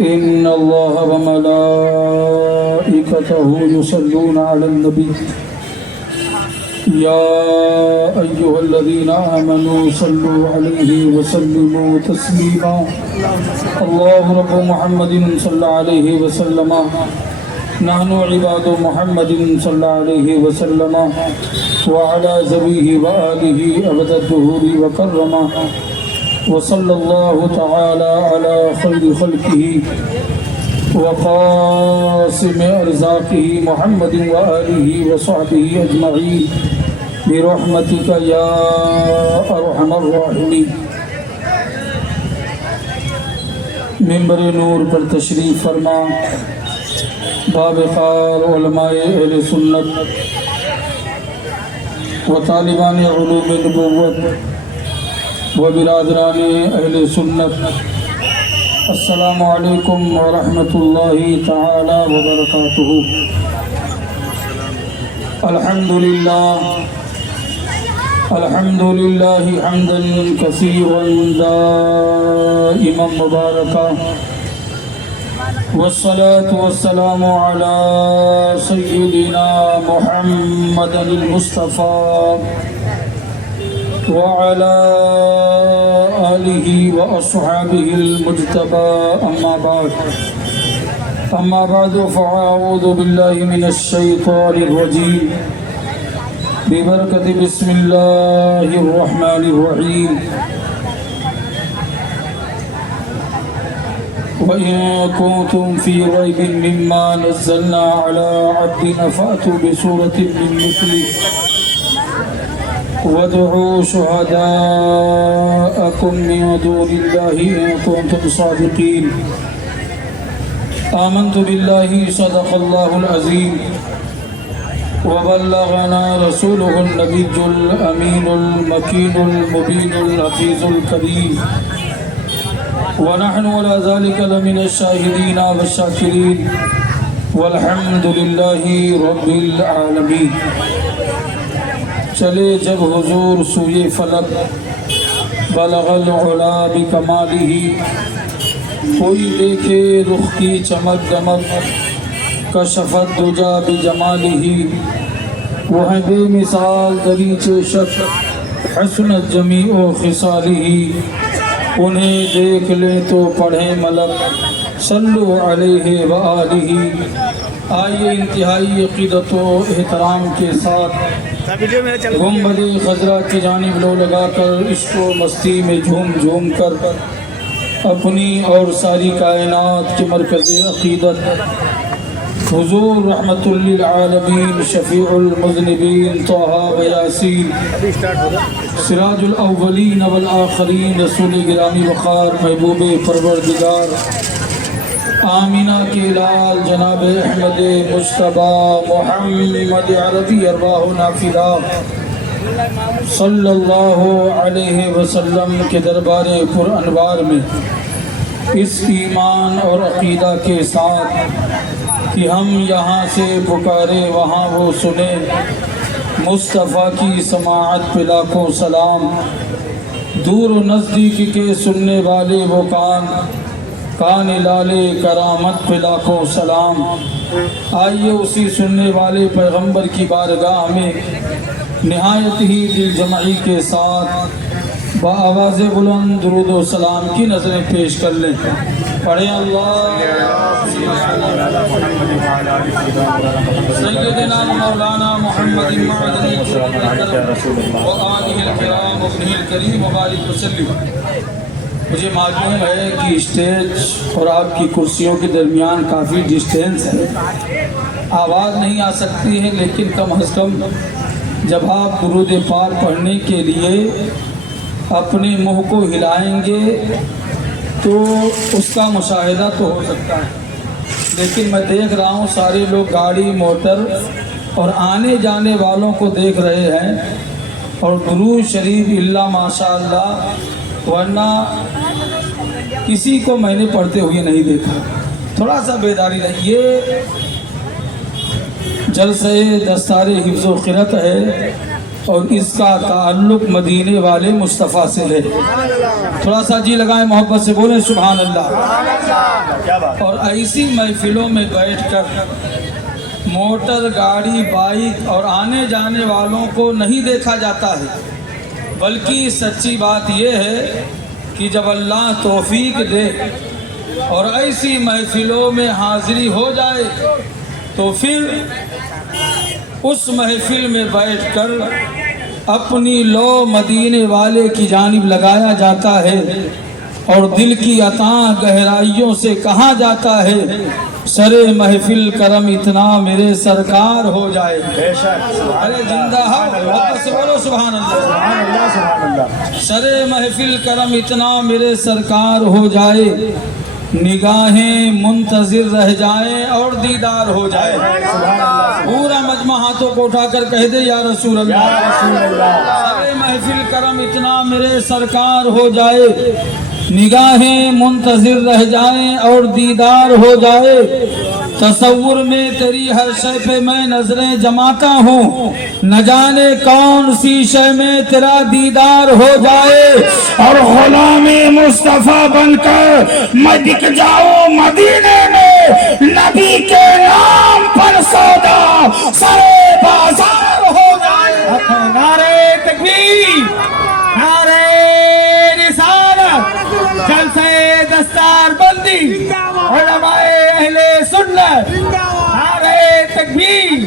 إن الله وملائكته يصلون على النبي يا أيها الذين آمنوا صلوا عليه وسلموا تسليما الله رب محمد صلى عليه وسلم نحن عباد محمد صلى عليه وسلم وعلى ذويه وآله أبد الدهور وكرما وصلى الله تعالى على خير خلقه وقاسم أرزاقه محمد وآله وصحبه أجمعين برحمتك يا أرحم الراحمين. منبر نور پر تشریف فرما باب خار علماء اہل سنت و طالبان علوم نبوت و برادران اہل سنت، السلام علیکم ورحمۃ اللہ تعالی وبرکاتہ. الحمد للہ حمدا کثیرا دائما مبارکا والصلاة والسلام على سيدنا محمد المصطفى وعلى آله وأصحابه المجتبى أما بعد فأعوذ بالله من الشيطان الرجيم ببركة بسم الله الرحمن الرحيم. وَإِن كُنتُمْ فِي رَيْبٍ مِّمَّا نَزَّلْنَا عَلَىٰ عَبْدِنَا فَأْتُوا بِسُورَةٍ مِّن مِّثْلِهِ وَادْعُوا شُهَدَاءَكُم مِّن دُونِ اللَّهِ إِن كُنتُمْ صَادِقِينَ. آمنت بالله صدق الله العظيم وبلغنا رسوله النبي الأمين المكين المبين الحفيظ الكريم ونحن على ذلك لمن الشاهدين والشاكرين والحمد لله رب العالمين. چلے جب حضور سوئے فلک بلغ العلا بکمالہ، کوئی دیکھے رخ کی چمک دمک کشفت دجا بجمالہ، وہ ہے بے مثال دریچ شک حسنت جمیع خصالہ، انہیں دیکھ لیں تو پڑھیں ملک صلو علیہ وآلہ. آئیے انتہائی عقیدت و احترام کے ساتھ گنبد خضرا کی جانب لو لگا کر عشق و مستی میں جھوم جھوم کر اپنی اور ساری کائنات کے مرکز عقیدت حضور رحمت للعالمین شفیع المذنبین طہ و یاسین سراج الاولین والآخرین رسول گرامی وقار محبوب پروردگار آمینہ کے لال جناب احمد مجتبیٰ محمد عربی ارواح نافذہ صلی اللہ علیہ وسلم کے دربار پر انوار میں اس ایمان اور عقیدہ کے ساتھ کہ ہم یہاں سے پکارے وہاں وہ سنے، مصطفیٰ کی سماعت پہ لاکھوں سلام، دور و نزدیک کے سننے والے وہ کان لالے کرامت پہ لاکھوں سلام. آئیے اسی سننے والے پیغمبر کی بارگاہ میں نہایت ہی دل جمعی کے ساتھ بآواز بلند درود و سلام کی نظریں پیش کر لیں. پڑھیں اللہ سیدنا مولانا محمد معدن وآلہ الکرام ابنہ الکریم وبارک وسلم. مجھے معلوم ہے کہ اسٹیج اور آپ کی کرسیوں کے درمیان کافی ڈسٹینس ہے، آواز نہیں آ سکتی ہے، لیکن کم از کم جب آپ درود پاک پڑھنے کے لیے اپنے منہ کو ہلائیں گے تو اس کا مشاہدہ تو ہو سکتا ہے. لیکن میں دیکھ رہا ہوں سارے لوگ گاڑی موٹر اور آنے جانے والوں کو دیکھ رہے ہیں، اور درود شریف اللہ ماشاء اللہ، ورنہ کسی کو میں نے پڑھتے ہوئے نہیں دیکھا. تھوڑا سا بیداری رہیے. جلسہ دستار حفظ و قرأت ہے، اور اس کا تعلق مدینے والے مصطفیٰ سے ہے۔ تھوڑا سا جی لگائیں، محبت سے بولیں سبحان اللہ۔ اور ایسی محفلوں میں بیٹھ کر موٹر گاڑی بائک اور آنے جانے والوں کو نہیں دیکھا جاتا ہے، بلکہ سچی بات یہ ہے کہ جب اللہ توفیق دے اور ایسی محفلوں میں حاضری ہو جائے تو پھر اس محفل میں بیٹھ کر اپنی لو مدینے والے کی جانب لگایا جاتا ہے اور دل کی اتاں گہرائیوں سے کہا جاتا ہے سر محفل کرم اتنا میرے سرکار ہو جائے۔ ارے زندہ بولو سبحان اللہ۔ سر محفل کرم اتنا میرے سرکار ہو جائے، نگاہیں منتظر رہ جائیں اور دیدار ہو جائے۔ پورا مجمع ہاتھوں کو اٹھا کر کہہ دے یا رسول اللہ۔ سر محفل کرم اتنا میرے سرکار ہو جائے، نگاہیں منتظر رہ جائیں اور دیدار ہو جائے۔ تصور میں تیری ہر شے پہ میں نظریں جماتا ہوں، نہ جانے کون سی شے میں تیرا دیدار ہو جائے، اور غلام مصطفیٰ بن کر میں دکھ جاؤں مدینے میں، نبی کے نام پر سودا سرے بازار ہو جائے۔ نعرے تکبیر، نعرے رسالت، جلسے دستار بندی، علماء اہل سنت، نعرے تکبیر،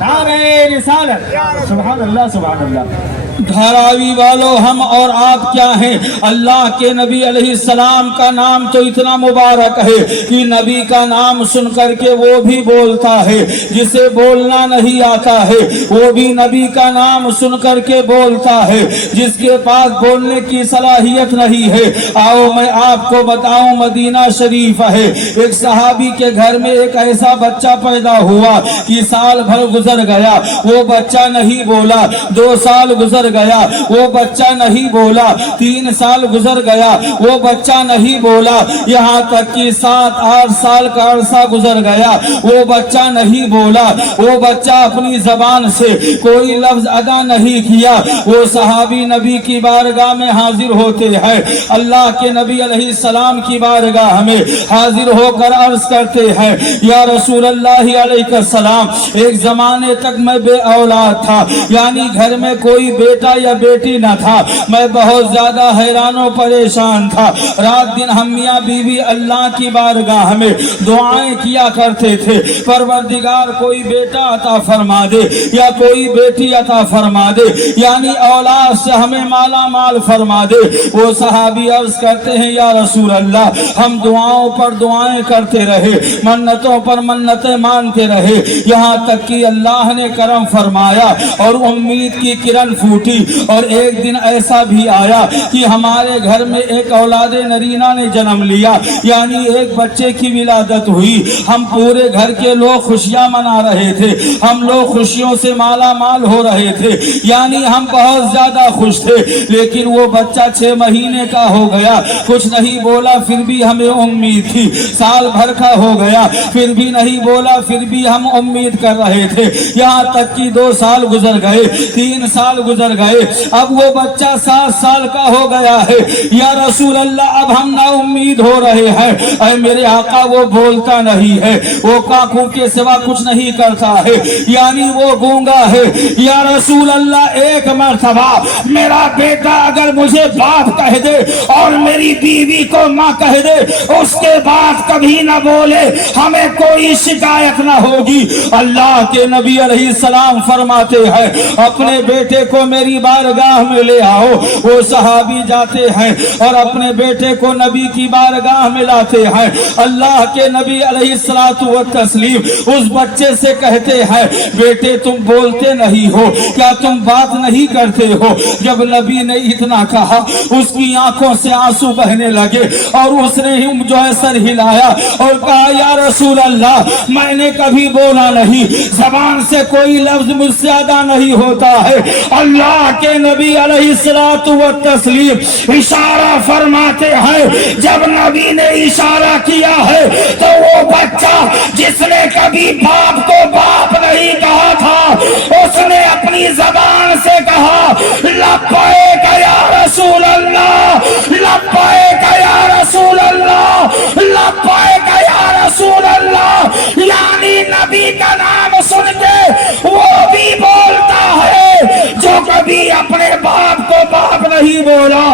نعرے رسالت۔ سبحان اللہ سبحان اللہ۔ دھاراوی والو ہم اور آپ کیا ہیں؟ اللہ کے نبی علیہ السلام کا نام تو اتنا مبارک ہے کہ نبی کا نام سن کر کے وہ بھی بولتا ہے، جسے بولنا نہیں آتا ہے وہ بھی نبی کا نام سن کر کے بولتا ہے، جس کے پاس بولنے کی صلاحیت نہیں ہے۔ آؤ میں آپ کو بتاؤں، مدینہ شریف ہے، ایک صحابی کے گھر میں ایک ایسا بچہ پیدا ہوا کہ سال بھر گزر گیا، وہ بچہ نہیں بولا، 2 سال گزر گیا وہ بچہ نہیں بولا، 3 سال گزر گیا وہ بچہ نہیں بولا، یہاں تک کہ 7-8 سال کا عرصہ گزر گیا وہ بچہ نہیں بولا۔ وہ بچہ اپنی زبان سے کوئی لفظ ادا نہیں کیا۔ وہ صحابی نبی کی بارگاہ میں حاضر ہوتے ہیں، اللہ کے نبی علیہ السلام کی بارگاہ میں حاضر ہو کر عرض کرتے ہیں یا رسول اللہ علیہ السلام، ایک زمانے تک میں بے اولاد تھا، یعنی گھر میں کوئی بیٹا یا بیٹی نہ تھا، میں بہت زیادہ حیران و پریشان تھا۔ رات دن ہم میاں بیوی اللہ کی بارگاہ میں دعائیں کیا کرتے تھے، پروردگار کوئی بیٹا عطا فرما دے یا کوئی بیٹی عطا فرما دے، یعنی اولاد سے ہمیں مالا مال فرما دے۔ وہ صحابی عرض کرتے ہیں یا رسول اللہ، ہم دعاؤں پر دعائیں کرتے رہے، منتوں پر منتیں مانتے رہے، یہاں تک کہ اللہ نے کرم فرمایا اور امید کی کرن پھوٹی، اور ایک دن ایسا بھی آیا کہ ہمارے گھر میں ایک اولاد نرینہ نے جنم لیا، یعنی ایک بچے کی ولادت ہوئی۔ ہم پورے گھر کے لوگ خوشیاں منا رہے تھے، ہم لوگ خوشیوں سے مالا مال ہو رہے تھے، یعنی ہم بہت زیادہ خوش تھے۔ لیکن وہ بچہ 6 مہینے کا ہو گیا، کچھ نہیں بولا، پھر بھی ہمیں امید تھی۔ سال بھر کا ہو گیا، پھر بھی نہیں بولا، پھر بھی ہم امید کر رہے تھے، یہاں تک کہ 2 سال گزر گئے، 3 سال گزر گئے، اب وہ بچہ 7 سال کا ہو گیا ہے۔ یا رسول اللہ، اب ہم نا امید ہو رہے ہیں۔ اے میرے آقا، وہ بولتا نہیں ہے، وہ کاکوں کے سوا کچھ نہیں کرتا ہے، یعنی وہ گونگا ہے۔ یا رسول اللہ، ایک مرتبہ میرا بیٹا اگر مجھے باپ کہہ دے اور میری بیوی کو ماں کہہ دے، اس کے بعد کبھی نہ بولے، ہمیں کوئی شکایت نہ ہوگی۔ اللہ کے نبی علیہ السلام فرماتے ہیں اپنے بیٹے کو میری بارگاہ میں لے آؤ۔ وہ صحابی جاتے ہیں اور اپنے بیٹے کو نبی کی بارگاہ میں لاتے ہیں۔ اللہ کے نبی علیہ السلام اس بچے سے کہتے ہیں بیٹے تم بولتے نہیں ہو کیا، تم بات نہیں کرتے ہو؟ جب نبی نے اتنا کہا اس کی آنکھوں سے آنسو بہنے لگے اور اس نے جو ہے سر ہلایا اور کہا یا رسول اللہ، میں نے کبھی بولا نہیں، زبان سے کوئی لفظ مجھ سے ادا نہیں ہوتا ہے، اللہ اللہ کے نبی علیہ الصلوۃ والتسلیم اشارہ فرماتے ہیں جب نبی نے اشارہ کیا ہے تو وہ بچہ جس نے کبھی باپ کو باپ نہیں کہا تھا اس نے اپنی زبان سے کہا لبیک یا رسول اللہ، لبیک یا رسول اللہ، لبیک یا رسول اللہ، یعنی نبی کا نام سن کے وہ بھی بولتا ہے جو کبھی اپنے باپ کو باپ نہیں بولا۔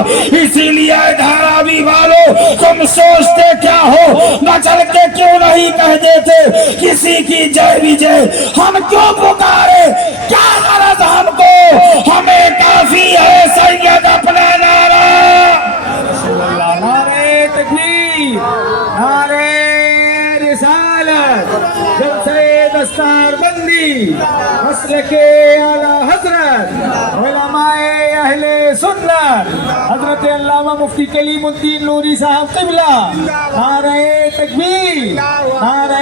اسی لیے دھاراوی والوں تم سوچتے کیا ہو، مچل کے کیوں نہیں کہہ دیتے کسی کی جے وجے؟ ہم کیوں پکارے؟ کیا غرض ہم کو؟ ہمیں کافی ہے سید اپنا نعرہ۔ نعرہ تکبیر، نعرہ رسالت، جلسہ دستار بندی، مسلک اعلی حضرت علماء اہل سنت حضرت علامہ مفتی کلیم الدین نوری صاحب قبلہ، نعرہ تکبیر، نعرہ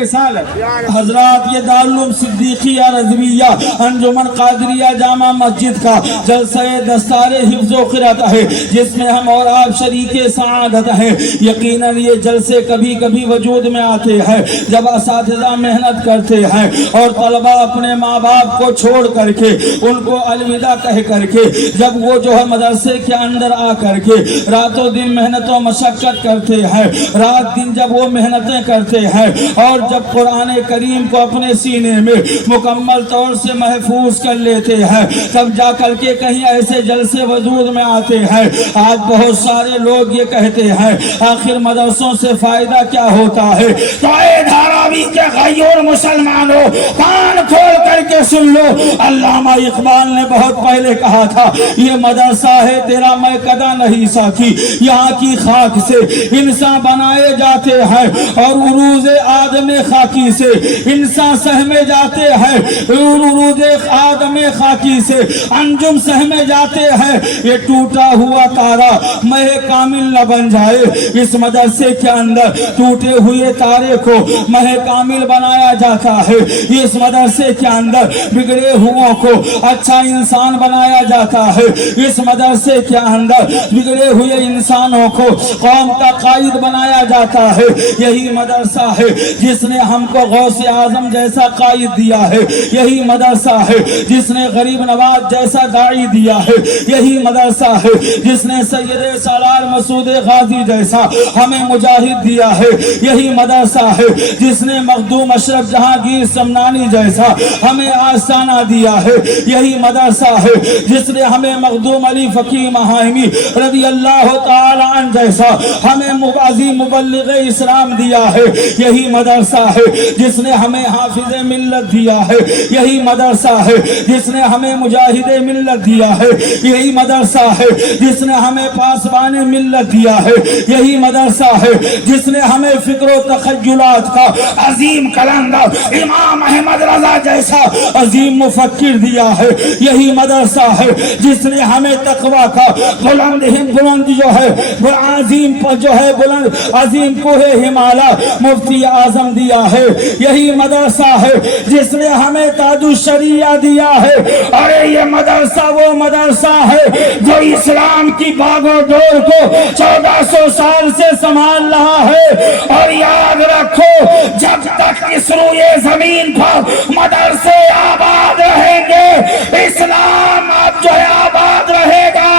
رسالت۔ حضرات یہ دارالعلوم صدیقیہ رضویہ انجمن قادریہ جامع مسجد کا جلسہ دستار حفظ و قرأت ہے جس میں ہم اور آپ شریک سعادت ہیں۔ یقیناً یہ جلسے کبھی کبھی وجود میں آتے ہیں جب اساتذہ محنت کرتے ہیں اور طلبہ اپنے ماں باپ کو چھوڑ کر کے ان کو الوداع کہہ کر کے جب وہ جو ہے مدرسے کے اندر آ کر کے راتوں دن محنت و مشقت کرتے ہیں، رات دن جب وہ محنتیں کرتے ہیں اور جب قرآن کریم کو اپنے سینے میں مکمل طور سے محفوظ کر لیتے ہیں تب جا کر کے کہیں ایسے جلسے وجود میں آتے ہیں۔ آج بہت سارے لوگ یہ کہتے ہیں آخر مدرسوں سے فائدہ کیا ہوتا ہے؟ تو اے دھاراوی کے غیور مسلمانوں کان کھول کر کے سن لو، علامہ اقبال نے بہت پہلے کہا تھا یہ مدرسہ ہے تیرا میں کدا نہیں ساکی، یہاں کی خاک سے انسان بنائے جاتے ہیں اور عروج آدم خاکی سے انسان سہمے جاتے ہیں، عروج آدم خاکی سے انجم سہمے جاتے ہیں۔ یہ ٹوٹا ہوا تارا مہ کامل نہ بن جائے، اس مدرسے کے اندر ٹوٹے ہوئے تارے کو مہ کامل بنایا جاتا ہے، اس مدرسے کے اندر بگڑے ہوں کو اچھا انسان بنایا جاتا ہے، اس مدرسے کے اندر بگڑے ہوئے انسانوں کو قوم کا قائد بنایا جاتا ہے۔ یہی مدرسہ ہے جس نے ہم کو غوث اعظم جیسا قائد دیا ہے، یہی مدرسہ ہے جس نے غریب نواز جیسا داعی دیا ہے، یہی مدرسہ ہے جس نے سید سالار مسعود غازی جیسا ہمیں مجاہد دیا ہے، یہی مدرسہ ہے جس نے مخدوم اشرف جہانگیر سمنانی جیسا ہمیں آستانہ دیا ہے، یہی مدرسہ ہے جس نے ہمیں مخدوم علی فقی مہائمی رضی اللہ تعالی عنہ جیسا ہمیں عظیم مبلغ اسلام دیا ہے، یہی مدرسہ ہے جس نے ہمیں حافظ ملت دیا ہے، یہی مدرسہ ہے جس نے ہمیں مجاہد ملت دیا ہے، یہی مدرسہ ہے جس نے ہمیں پاسبان ملت دیا ہے، یہی مدرسہ ہے جس نے ہمیں فکر و تخیلات کا عظیم قلندر امام احمد رضا جیسا عظیم مفکر دیا ہے، یہی مدرسہ ہے جس نے ہمیں تقوی کا بلند جو ہے بلند عظیم کوہ ہمالا مفتی اعظم دیا ہے، یہی مدرسہ ہے جس نے ہمیں تاج الشریعہ دیا ہے۔ اور یہ مدرسہ وہ مدرسہ ہے جو اسلام کی باغ و ڈور کو 1400 سال سے سنبھال رہا ہے۔ اور یاد رکھو جب تک اس روئے زمین پر مدرسے آباد رہیں گے اسلام اب جو ہے آباد رہے گا،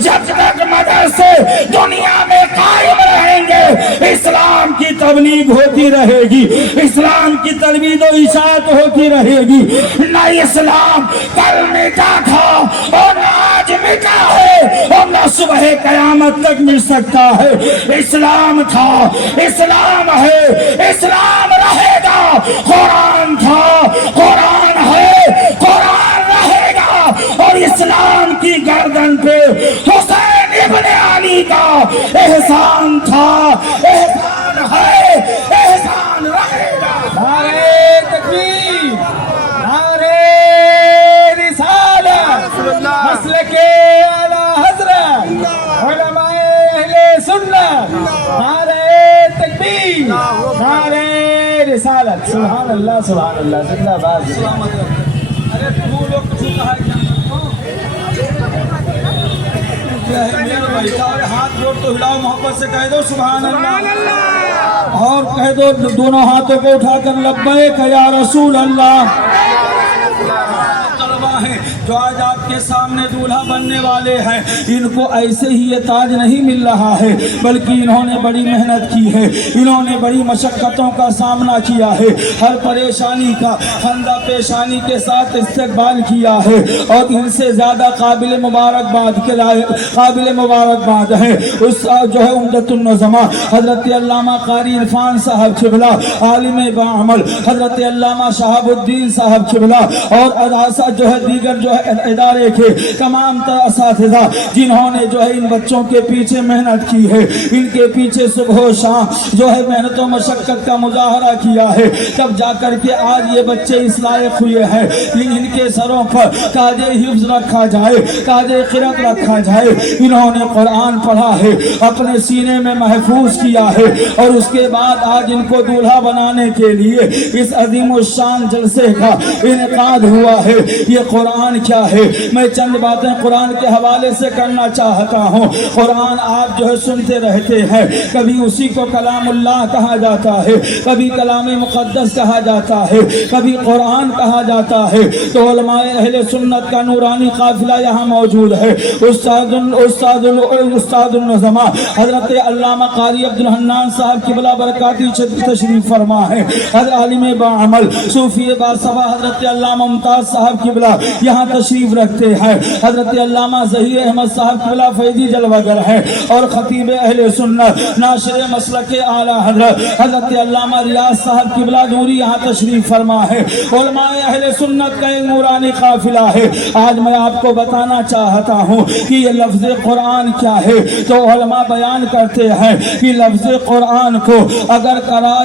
جب تک مدرسے دنیا میں قائم رہیں گے اسلام کی تبلیغ ہوتی رہے گی، اسلام کی ترویج و اشاعت ہوتی رہے گی۔ نہ اسلام کل مٹا تھا اور نہ آج مٹا ہے اور نہ صبح قیامت تک مل سکتا ہے۔ اسلام تھا، اسلام ہے، اسلام رہے گا، قرآن تھا، قرآن ہے، قرآن رہے گا، اور اسلام کی گردن پہ حسین ابن علی کا احسان تھا، احسان ہے، احسان رہے گا۔ نعرہ تکبیر، نعرہ رسالت، مسلک اعلی حضرت علماء اہل سنت، نعرہ تکبیر، نعرہ رسالت۔ سبحان اللہ، سبحان اللہ، زندہ باد۔ ارے تو لوگ کچھ کہا میرے بیٹا اور ہاتھ جوڑ تو ہلاؤ محبت سے کہہ دو سبحان اللہ اور کہہ دو دونوں ہاتھوں کو اٹھا کر لبیک یا رسول اللہ ہیں جو آج آپ کے سامنے دولہا بننے والے ہیں ان کو ایسے ہی یہ تاج نہیں مل رہا ہے بلکہ انہوں نے بڑی محنت کی ہے انہوں نے بڑی مشقتوں کا سامنا کیا ہے ہر پریشانی کا خندہ پیشانی کے ساتھ استقبال کیا ہے اور ان سے زیادہ قابل مبارکباد ہے اس جو ہے عمدۃ النظماء حضرت علامہ قاری عرفان صاحب قبلہ عالم باعمل حضرت علامہ شہاب الدین صاحب قبلہ اور جو ہے دیگر جو ہے ادارے کے تمام تر اساتذہ جنہوں نے جو ہے ان بچوں کے پیچھے محنت کی ہے ان کے پیچھے صبح و شام جو ہے محنت و مشقت کا مظاہرہ کیا ہے تب جا کر کے آج یہ بچے اس لائق ہوئے ہیں ان کے سروں پر تاج حفظ رکھا جائے تاج قرأت رکھا جائے انہوں نے قرآن پڑھا ہے اپنے سینے میں محفوظ کیا ہے اور اس کے بعد آج ان کو دولہا بنانے کے لیے اس عظیم الشان جلسے کا انعقاد ہوا ہے یہ قرآن کیا ہے میں چند باتیں قرآن کے حوالے سے کرنا چاہتا ہوں قرآن آپ جو ہے سنتے رہتے ہیں کبھی اسی کو کلام اللہ کہا جاتا ہے کبھی کلام مقدس کہا جاتا ہے کبھی قرآن کہا جاتا ہے تو علماء اہل سنت کا نورانی قافلہ یہاں موجود ہے استاد النظماء حضرت علامہ قاری عبدالحنان صاحب قبلہ برکاتی تشریف فرما ہے حضرت عالم باعمل صوفی باسبا حضرت علامہ ممتاز صاحب قبلہ یہاں تشریف رکھتے ہیں حضرت علامہ ظہیر احمد صاحب قبلہ فیضی جلوگر ہے اور خطیب اہل سنت ناشر مسلک اعلی حضرت حضرت علامہ ریاض صاحب قبلہ نوری یہاں تشریف فرما ہے علماء اہل سنت کا ایک نورانی قافلہ ہے آج میں آپ کو بتانا چاہتا ہوں کہ یہ لفظ قرآن کیا ہے تو علماء بیان کرتے ہیں کہ لفظ قرآن کو اگر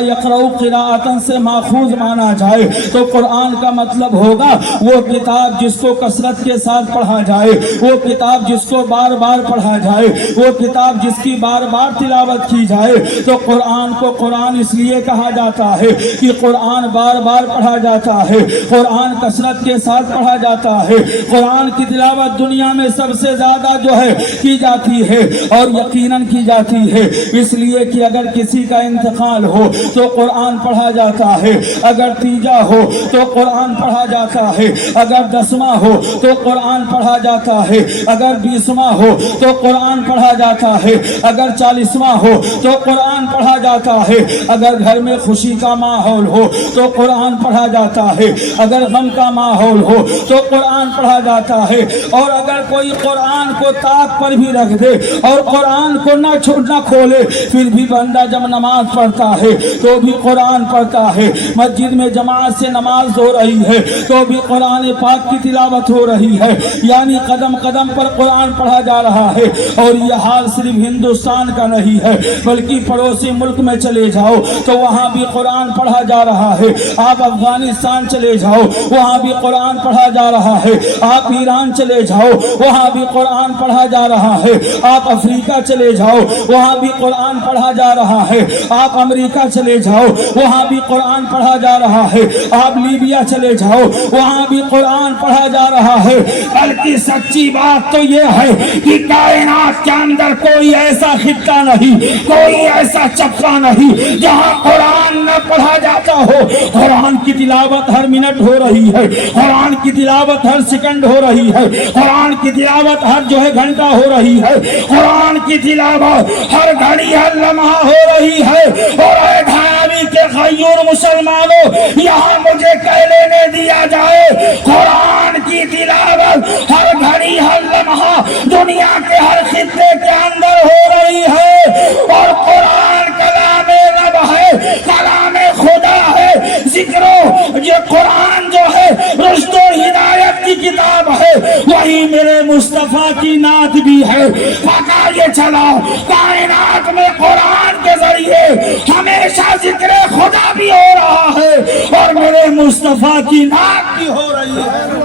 یقرأ قراءتن سے ماخوذ مانا جائے تو قرآن کا مطلب ہوگا وہ کتاب جس کو کثرت کے ساتھ پڑھا جائے وہ کتاب جس کو بار بار پڑھا جائے وہ کتاب جس کی بار بار تلاوت کی جائے تو قرآن کو قرآن اس لیے کہا جاتا ہے کہ قرآن بار بار پڑھا جاتا ہے قرآن کثرت کے ساتھ پڑھا جاتا ہے قرآن کی تلاوت دنیا میں سب سے زیادہ جو ہے کی جاتی ہے اور یقیناً کی جاتی ہے اس لیے کہ اگر کسی کا انتقال ہو تو قرآن پڑھا جاتا ہے اگر تیجا ہو تو قرآن پڑھا جاتا ہے اگر 10واں ہو تو قرآن پڑھا جاتا ہے اگر 20واں ہو تو قرآن پڑھا جاتا ہے اگر 40واں ہو تو قرآن پڑھا جاتا ہے اگر گھر میں خوشی کا ماحول ہو تو قرآن پڑھا جاتا ہے اگر غم کا ماحول ہو تو قرآن پڑھا جاتا ہے اور اگر کوئی قرآن کو طاق پر بھی رکھ دے اور قرآن کو نہ کھولے پھر بھی بندہ جب نماز پڑھتا ہے تو بھی قرآن پڑھتا ہے مسجد میں جماعت سے نماز ہو رہی ہے تو بھی قرآن پاک کی تلاوت ہو رہی ہے یعنی قدم قدم پر قرآن پڑھا جا رہا ہے اور یہ حال صرف ہندوستان کا نہیں ہے بلکہ پڑوسی ملک میں چلے جاؤ تو وہاں بھی قرآن پڑھا جا رہا ہے آپ افغانستان چلے جاؤ وہاں بھی قرآن پڑھا جا رہا ہے آپ ایران چلے جاؤ وہاں بھی قرآن پڑھا جا رہا ہے آپ افریقہ چلے جاؤ وہاں بھی قرآن پڑھا جا رہا ہے آپ امریکہ چلے جاؤ وہاں بھی قرآن پڑھا جا رہا ہے آپ لیبیا چلے جاؤ وہاں بھی قرآن پڑھا جا رہا ہے بلکہ سچی بات تو یہ ہے کہ کائنات کے اندر کوئی ایسا خطہ نہیں کوئی ایسا چپکا نہیں جہاں قرآن نہ پڑھا جاتا ہو قرآن کی تلاوت ہر منٹ ہو رہی ہے قرآن کی تلاوت ہر سیکنڈ ہو رہی ہے قرآن کی تلاوت ہر جو ہے گھنٹہ ہو رہی ہے قرآن کی تلاوت ہر گھڑی ہر لمحہ ہو رہی ہے اور اے دھامی کے غیور مسلمانوں یہاں مجھے کہہ لینے دیا جائے قرآن کی تلاوت ہر گھڑی ہر لمحہ دنیا کے ہر خطے کے اندر ہو رہی ہے اور قرآن کلام رب ہے کلام خدا ہے ذکرو یہ قرآن جو ہے رشد و ہدایت کی کتاب ہے وہی میرے مصطفیٰ کی نعت بھی ہے پتا یہ چلا کائنات میں قرآن کے ذریعے ہمیشہ ذکر خدا بھی ہو رہا ہے اور میرے مصطفیٰ کی نعت بھی ہو رہی ہے